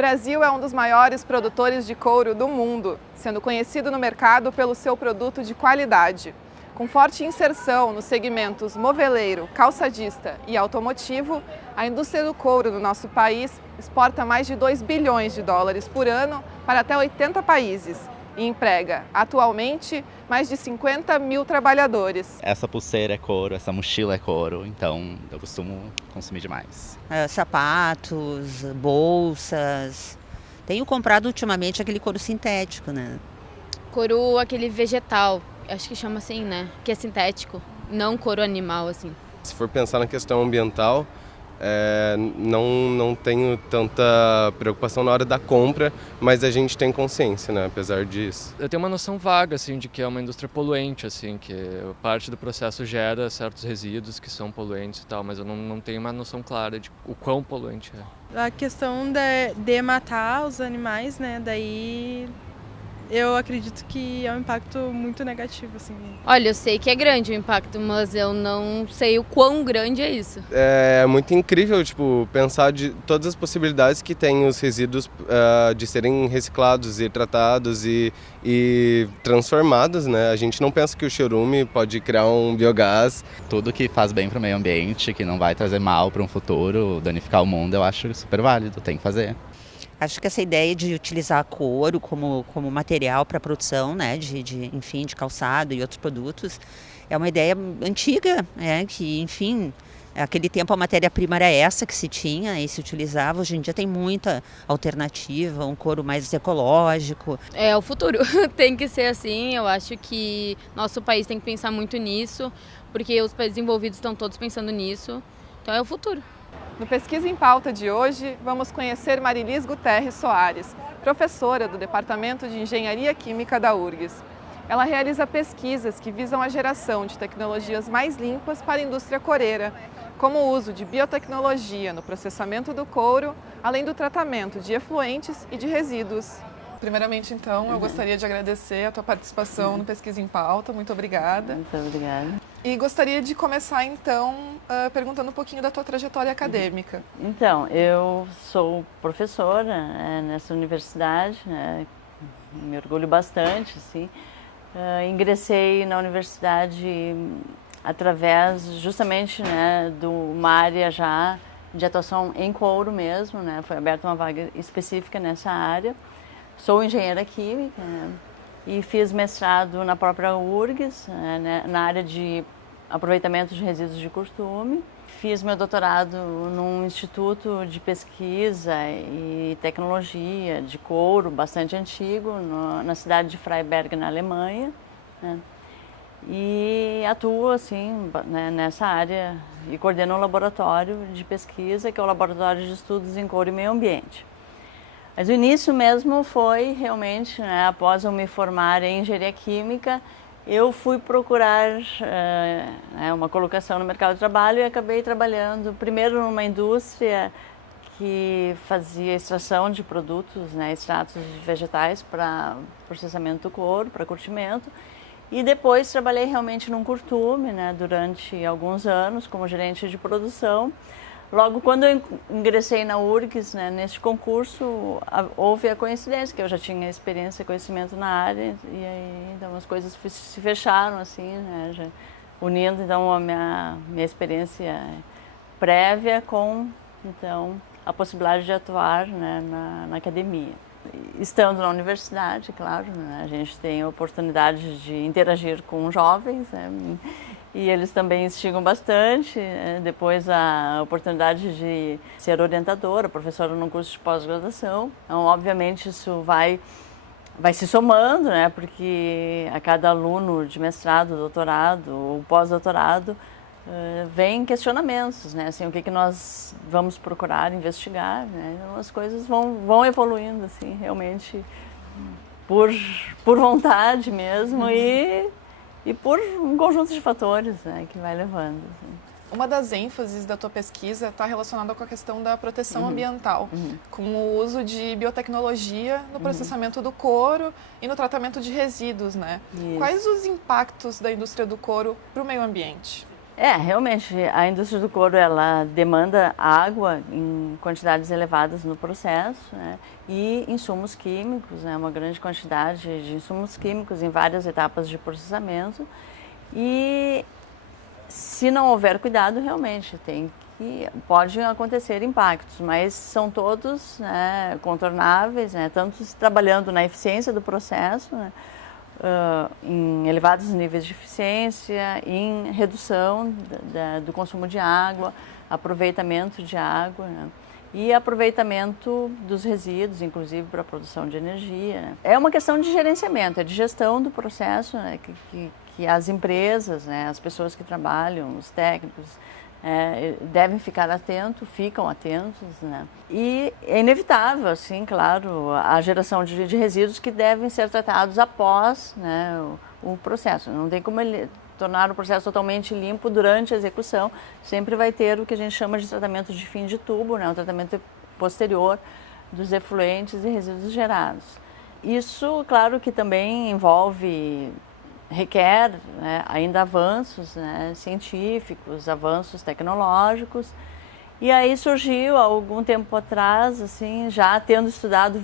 Brasil é um dos maiores produtores de couro do mundo, sendo conhecido no mercado pelo seu produto de qualidade. Com forte inserção nos segmentos moveleiro, calçadista e automotivo, a indústria do couro no nosso país exporta mais de 2 bilhões de dólares por ano para até 80 países e emprega, atualmente, mais de 50 mil trabalhadores. Essa pulseira é couro, essa mochila é couro, então eu costumo consumir demais. Sapatos, bolsas. Tenho comprado ultimamente aquele couro sintético, né? Couro, aquele vegetal, acho que chama assim, né? Que é sintético, não couro animal, assim. Se for pensar na questão ambiental, não tenho tanta preocupação na hora da compra, mas a gente tem consciência, né, apesar disso. Eu tenho uma noção vaga, assim, de que é uma indústria poluente, assim, que parte do processo gera certos resíduos que são poluentes e tal, mas eu não tenho uma noção clara de o quão poluente é. A questão de matar os animais, né, daí eu acredito que é um impacto muito negativo, assim. Olha, eu sei que é grande o impacto, mas eu não sei o quão grande é isso. É muito incrível, pensar de todas as possibilidades que tem os resíduos de serem reciclados e tratados e transformados, né? A gente não pensa que o chorume pode criar um biogás. Tudo que faz bem para o meio ambiente, que não vai trazer mal para um futuro, danificar o mundo, eu acho super válido, tem que fazer. Acho que essa ideia de utilizar couro como material para a produção, né, enfim, de calçado e outros produtos, é uma ideia antiga, que, enfim, naquele tempo a matéria-prima era essa que se tinha e se utilizava. Hoje em dia tem muita alternativa, um couro mais ecológico. É o futuro, tem que ser assim. Eu acho que nosso país tem que pensar muito nisso, porque os países envolvidos estão todos pensando nisso. Então é o futuro. No Pesquisa em Pauta de hoje, vamos conhecer Marilis Guterres Soares, professora do Departamento de Engenharia Química da URGS. Ela realiza pesquisas que visam a geração de tecnologias mais limpas para a indústria coureira, como o uso de biotecnologia no processamento do couro, além do tratamento de efluentes e de resíduos. Primeiramente, então, eu gostaria de agradecer a tua participação no Pesquisa em Pauta. Muito obrigada. Muito obrigada. E gostaria de começar, então, perguntando um pouquinho da tua trajetória acadêmica. Então, eu sou professora nessa universidade, me orgulho bastante, assim. Ingressei na universidade através, justamente, de uma área já de atuação em couro mesmo, Foi aberta uma vaga específica nessa área. Sou engenheira química, e fiz mestrado na própria URGS, na área de aproveitamento de resíduos de costume. Fiz meu doutorado num instituto de pesquisa e tecnologia de couro bastante antigo, na cidade de Freiberg, na Alemanha. E atuo assim, nessa área e coordeno um laboratório de pesquisa, que é o Laboratório de Estudos em Couro e Meio Ambiente. Mas o início mesmo foi realmente, após eu me formar em engenharia química, eu fui procurar uma colocação no mercado de trabalho e acabei trabalhando primeiro numa indústria que fazia extração de produtos, extratos de vegetais para processamento do couro, para curtimento. E depois trabalhei realmente num curtume, durante alguns anos como gerente de produção. Logo, quando eu ingressei na URGS, neste concurso, houve a coincidência que eu já tinha experiência e conhecimento na área, e aí então as coisas se fecharam, assim, já unindo então a minha experiência prévia com então a possibilidade de atuar na academia. Estando na universidade, claro, a gente tem a oportunidade de interagir com jovens, e eles também instigam bastante. Depois a oportunidade de ser orientadora, professora num curso de pós-graduação. Então, obviamente, isso vai se somando, porque a cada aluno de mestrado, doutorado ou pós-doutorado vem questionamentos, assim, o que nós vamos procurar investigar, Então, as coisas vão evoluindo, assim, realmente por vontade mesmo e por um conjunto de fatores que vai levando. Assim. Uma das ênfases da tua pesquisa está relacionada com a questão da proteção ambiental, com o uso de biotecnologia no processamento do couro e no tratamento de resíduos, Isso. Quais os impactos da indústria do couro para o meio ambiente? Realmente, a indústria do couro, ela demanda água em quantidades elevadas no processo, né? E insumos químicos, né? Uma grande quantidade de insumos químicos em várias etapas de processamento. E se não houver cuidado, realmente pode acontecer impactos, mas são todos, né, contornáveis, né? Tanto trabalhando na eficiência do processo, né? Em elevados níveis de eficiência, em redução do consumo de água, aproveitamento de água, né? E aproveitamento dos resíduos, inclusive para a produção de energia, né? É uma questão de gerenciamento, é de gestão do processo, né? Que as empresas, né, as pessoas que trabalham, os técnicos, devem ficam atentos, né? E é inevitável, assim, claro, a geração de resíduos que devem ser tratados após, né, o processo. Não tem como tornar o processo totalmente limpo durante a execução, sempre vai ter o que a gente chama de tratamento de fim de tubo, né, um tratamento posterior dos efluentes e resíduos gerados. Isso, claro, que também requer, né, ainda avanços, né, científicos, avanços tecnológicos. E aí surgiu, há algum tempo atrás, assim, já tendo estudado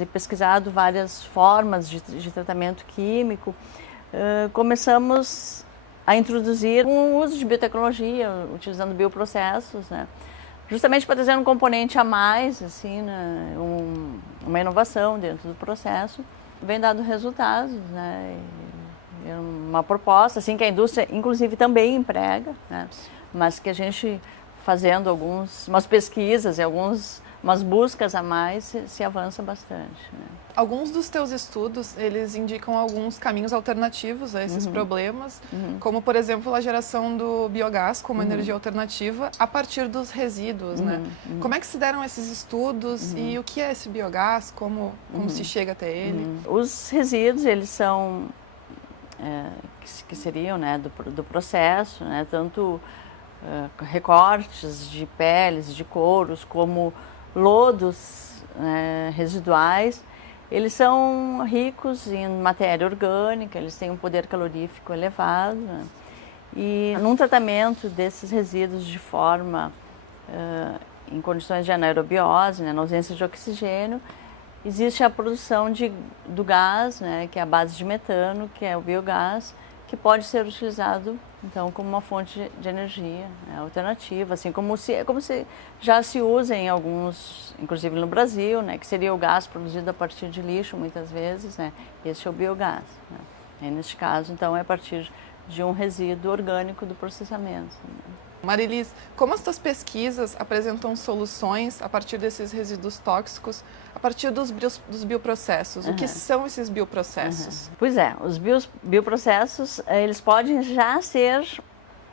e pesquisado várias formas de tratamento químico, começamos a introduzir um uso de biotecnologia, utilizando bioprocessos, né, justamente para trazer um componente a mais, assim, né, uma inovação dentro do processo. Vem dando resultados, né, uma proposta assim que a indústria inclusive também emprega, né? Mas que a gente fazendo umas pesquisas e umas buscas a mais se avança bastante, né? Alguns dos teus estudos, eles indicam alguns caminhos alternativos a esses problemas, como, por exemplo, a geração do biogás como energia alternativa a partir dos resíduos, né? Como é que se deram esses estudos e o que é esse biogás, como se chega até ele? Os resíduos, eles são que seriam, né, do processo, né, tanto recortes de peles, de couros, como lodos, né, residuais. Eles são ricos em matéria orgânica, eles têm um poder calorífico elevado, né, e num tratamento desses resíduos de forma em condições de anaerobiose, né, na ausência de oxigênio, existe a produção do gás, né, que é a base de metano, que é o biogás, que pode ser utilizado então como uma fonte de energia, né, alternativa, assim como se já se usa em alguns, inclusive no Brasil, né, que seria o gás produzido a partir de lixo muitas vezes, né, esse é o biogás, né. E neste caso, então, é a partir de um resíduo orgânico do processamento, né. Marilis, como as tuas pesquisas apresentam soluções a partir desses resíduos tóxicos, a partir dos bioprocessos? O que são esses bioprocessos? Pois é, os bioprocessos, eles podem já ser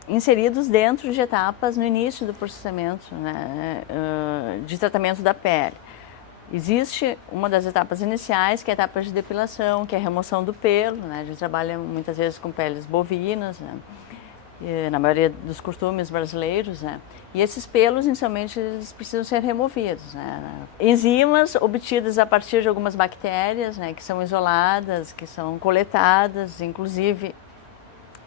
inseridos dentro de etapas no início do processamento, né, de tratamento da pele. Existe uma das etapas iniciais, que é a etapa de depilação, que é a remoção do pelo, né? A gente trabalha muitas vezes com peles bovinas, né? Na maioria dos costumes brasileiros, né? E esses pelos, inicialmente, eles precisam ser removidos, né? Enzimas obtidas a partir de algumas bactérias, né, que são isoladas, que são coletadas, inclusive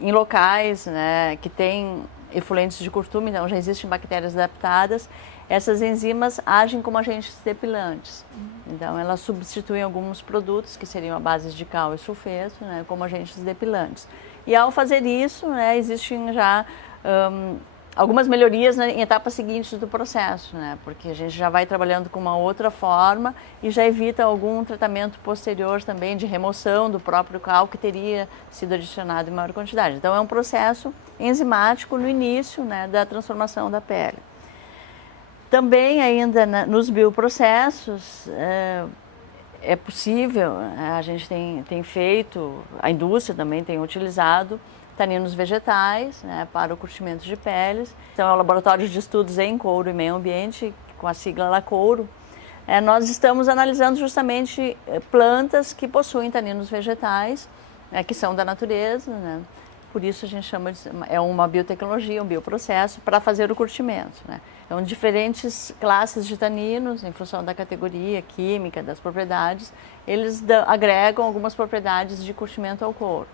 em locais, né, que têm efluentes de curtume, então já existem bactérias adaptadas. Essas enzimas agem como agentes depilantes. Então, elas substituem alguns produtos que seriam a base de cal e sulfeto, né, como agentes depilantes. E ao fazer isso, né, existem já algumas melhorias, né, em etapas seguintes do processo, né, porque a gente já vai trabalhando com uma outra forma e já evita algum tratamento posterior também de remoção do próprio cal que teria sido adicionado em maior quantidade. Então é um processo enzimático no início, né, da transformação da pele. Também ainda nos bioprocessos, é possível, a gente tem feito, a indústria também tem utilizado taninos vegetais, né, para o curtimento de peles. Então é o Laboratório de Estudos em Couro e Meio Ambiente, com a sigla LACouro. Nós estamos analisando justamente plantas que possuem taninos vegetais, né, que são da natureza, né. Por isso a gente chama de uma biotecnologia, um bioprocesso para fazer o curtimento, né. Então, diferentes classes de taninos, em função da categoria química, das propriedades, eles agregam algumas propriedades de curtimento ao couro.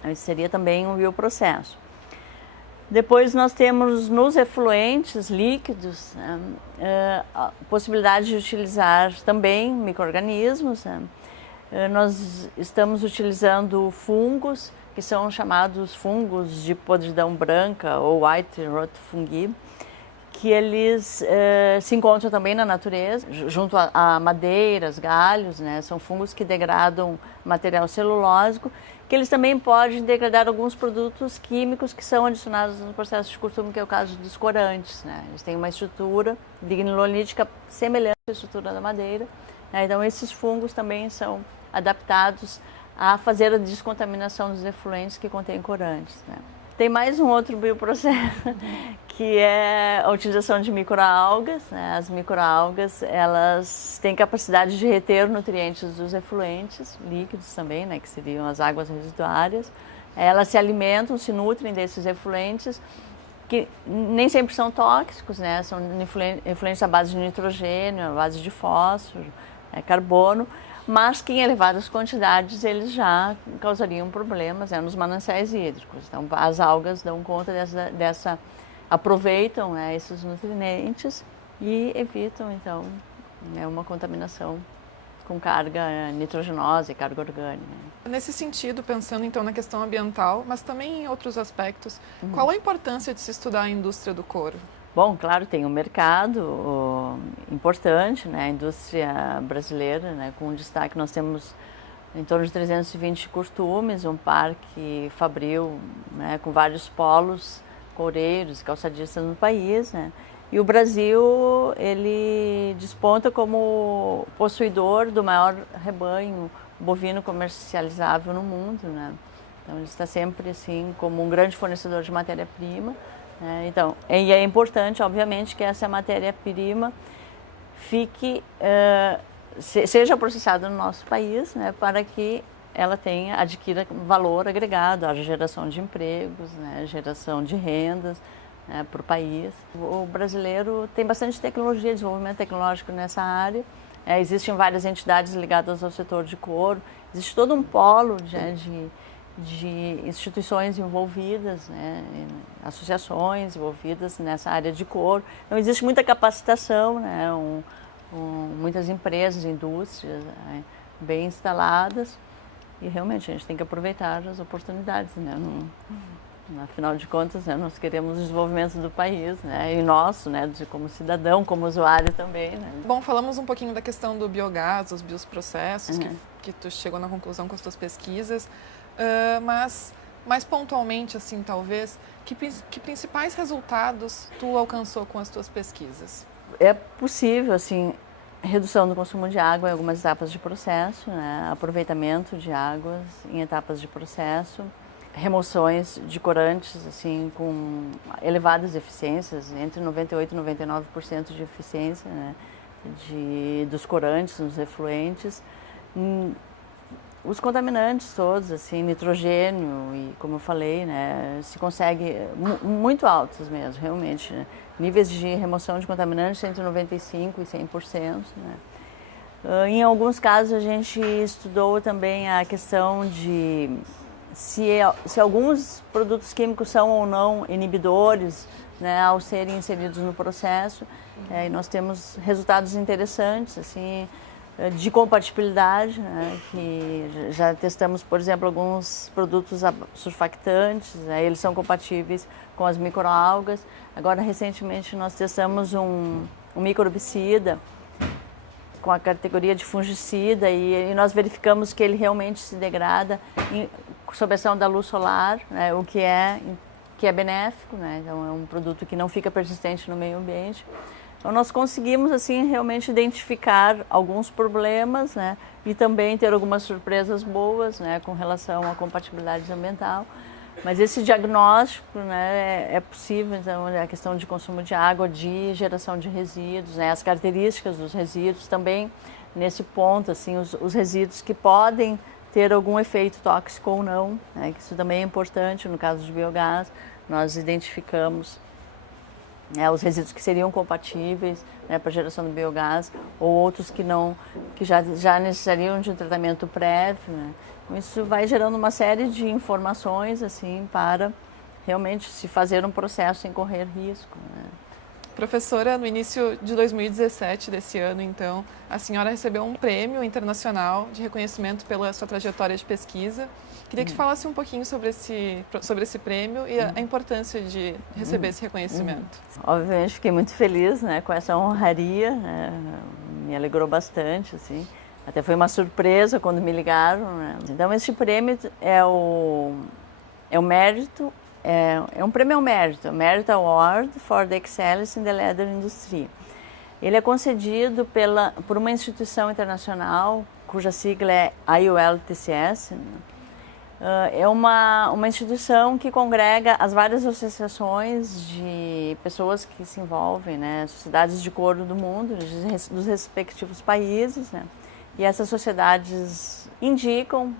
Então, isso seria também um bioprocesso. Depois nós temos nos efluentes líquidos, a possibilidade de utilizar também micro-organismos. Nós estamos utilizando fungos, que são chamados fungos de podridão branca ou white rot fungi, que eles se encontram também na natureza, junto a madeiras, galhos, né? São fungos que degradam material celulósico, que eles também podem degradar alguns produtos químicos que são adicionados no processo de curtume, que é o caso dos corantes, né? Eles têm uma estrutura lignolítica semelhante à estrutura da madeira, né? Então esses fungos também são adaptados a fazer a descontaminação dos efluentes que contêm corantes, né? Tem mais um outro bioprocesso, que é a utilização de microalgas, né? As microalgas, elas têm capacidade de reter nutrientes dos efluentes, líquidos também, né? Que seriam as águas residuárias. Elas se alimentam, se nutrem desses efluentes, que nem sempre são tóxicos, né? São efluentes à base de nitrogênio, à base de fósforo, carbono, mas que em elevadas quantidades eles já causariam problemas, né, nos mananciais hídricos. Então as algas dão conta aproveitam, né, esses nutrientes e evitam então, né, uma contaminação com carga nitrogenosa e carga orgânica. Nesse sentido, pensando então na questão ambiental, mas também em outros aspectos, qual a importância de se estudar a indústria do couro? Bom, claro, tem um mercado importante, né? A indústria brasileira, né? Com destaque, nós temos em torno de 320 curtumes, um parque fabril, né? Com vários polos coureiros e calçadistas no país, né? E o Brasil, ele desponta como possuidor do maior rebanho bovino comercializável no mundo, né? Então, ele está sempre assim como um grande fornecedor de matéria-prima. Então, e é importante, obviamente, que essa matéria-prima seja processada no nosso país, né, para que ela adquira valor agregado, haja geração de empregos, né, geração de rendas, né, para o país. O brasileiro tem bastante tecnologia, desenvolvimento tecnológico nessa área. Existem várias entidades ligadas ao setor de couro, existe todo um polo de instituições envolvidas, né, associações envolvidas nessa área de couro. Então, existe muita capacitação, né, muitas empresas, indústrias, né, bem instaladas, e realmente a gente tem que aproveitar as oportunidades, né? Afinal de contas, né, nós queremos o desenvolvimento do país, né, e nosso, né, como cidadão, como usuário também, né. Bom, falamos um pouquinho da questão do biogás, os bioprocessos, que tu chegou na conclusão com as tuas pesquisas. Mas, mais pontualmente, assim, talvez, que principais resultados tu alcançou com as tuas pesquisas? É possível, assim, redução do consumo de água em algumas etapas de processo, né? Aproveitamento de águas em etapas de processo, remoções de corantes, assim, com elevadas eficiências, entre 98% e 99% de eficiência, né? Dos corantes nos efluentes. Os contaminantes todos, assim, nitrogênio e, como eu falei, né, se consegue muito altos mesmo, realmente, né? Níveis de remoção de contaminantes entre 95% e 100%, né? Em alguns casos a gente estudou também a questão de se alguns produtos químicos são ou não inibidores, né, ao serem inseridos no processo. E nós temos resultados interessantes, assim, de compatibilidade, né, que já testamos, por exemplo, alguns produtos surfactantes, né, eles são compatíveis com as microalgas. Agora, recentemente, nós testamos um microbicida com a categoria de fungicida e nós verificamos que ele realmente se degrada sob a ação da luz solar, né, o que é benéfico, né, então é um produto que não fica persistente no meio ambiente. Então, nós conseguimos, assim, realmente identificar alguns problemas, né, e também ter algumas surpresas boas, né, com relação à compatibilidade ambiental. Mas esse diagnóstico, né, é possível, então, a questão de consumo de água, de geração de resíduos, né, as características dos resíduos também, nesse ponto, assim, os resíduos que podem ter algum efeito tóxico ou não, né, que isso também é importante no caso de biogás. Nós identificamos os resíduos que seriam compatíveis, né, para a geração do biogás, ou outros que já necessitariam de um tratamento prévio, né. Então, isso vai gerando uma série de informações, assim, para realmente se fazer um processo sem correr risco, né? Professora, no início de 2017 desse ano, então, a senhora recebeu um prêmio internacional de reconhecimento pela sua trajetória de pesquisa. Queria que falasse um pouquinho sobre esse prêmio e a importância de receber esse reconhecimento. Obviamente fiquei muito feliz, né, com essa honraria, né, me alegrou bastante, assim. Até foi uma surpresa quando me ligaram, né. Então esse prêmio é um mérito. É um prêmio ao mérito, Merit Award for the Excellence in the Leather Industry. Ele é concedido por uma instituição internacional, cuja sigla é IUL-TCS. É uma instituição que congrega as várias associações de pessoas que se envolvem, né, sociedades de couro do mundo, dos respectivos países, né. E essas sociedades indicam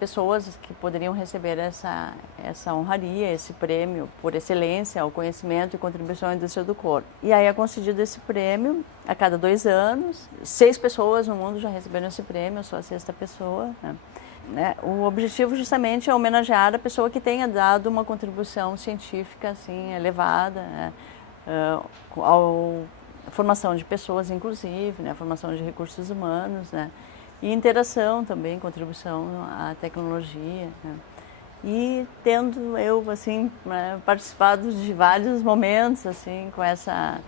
pessoas que poderiam receber essa honraria, esse prêmio por excelência ao conhecimento e contribuição à indústria do couro. E aí é concedido esse prêmio a cada 2 anos. 6 pessoas no mundo já receberam esse prêmio, eu sou a 6ª pessoa, né? O objetivo justamente é homenagear a pessoa que tenha dado uma contribuição científica assim, elevada, né? A formação de pessoas, inclusive, né? A formação de recursos humanos, né? E interação também, contribuição à tecnologia, né? E tendo eu assim, né, participado de vários momentos assim com essa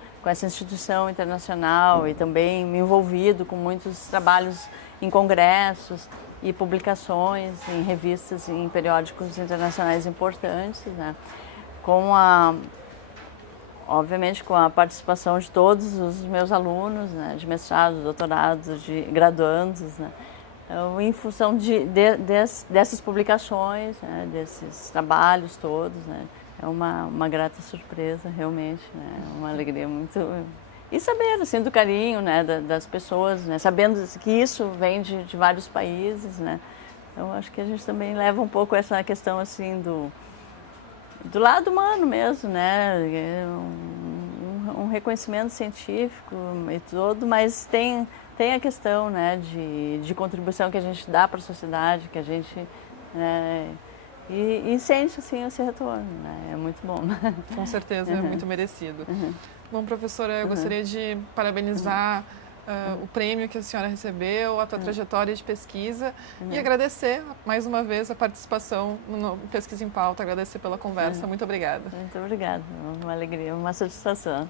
instituição internacional e também me envolvido com muitos trabalhos em congressos e publicações em revistas e em periódicos internacionais importantes, né? Obviamente com a participação de todos os meus alunos, né, de mestrado, doutorado, de graduandos, né, em função dessas publicações, né, desses trabalhos todos, né, é uma grata surpresa realmente, né, uma alegria muito... E saber assim, do carinho, né, das pessoas, né, sabendo que isso vem de vários países, né, então acho que a gente também leva um pouco essa questão assim do lado humano mesmo, né? Um reconhecimento científico e tudo, mas tem a questão, né, de contribuição que a gente dá para a sociedade, que a gente e sente assim esse retorno, né? É muito bom. Com certeza, é muito merecido. Bom, professora, eu gostaria de parabenizar o prêmio que a senhora recebeu, a tua trajetória de pesquisa e agradecer mais uma vez a participação no Pesquisa em Pauta, agradecer pela conversa. Muito obrigada. Muito obrigada, uma alegria, uma satisfação.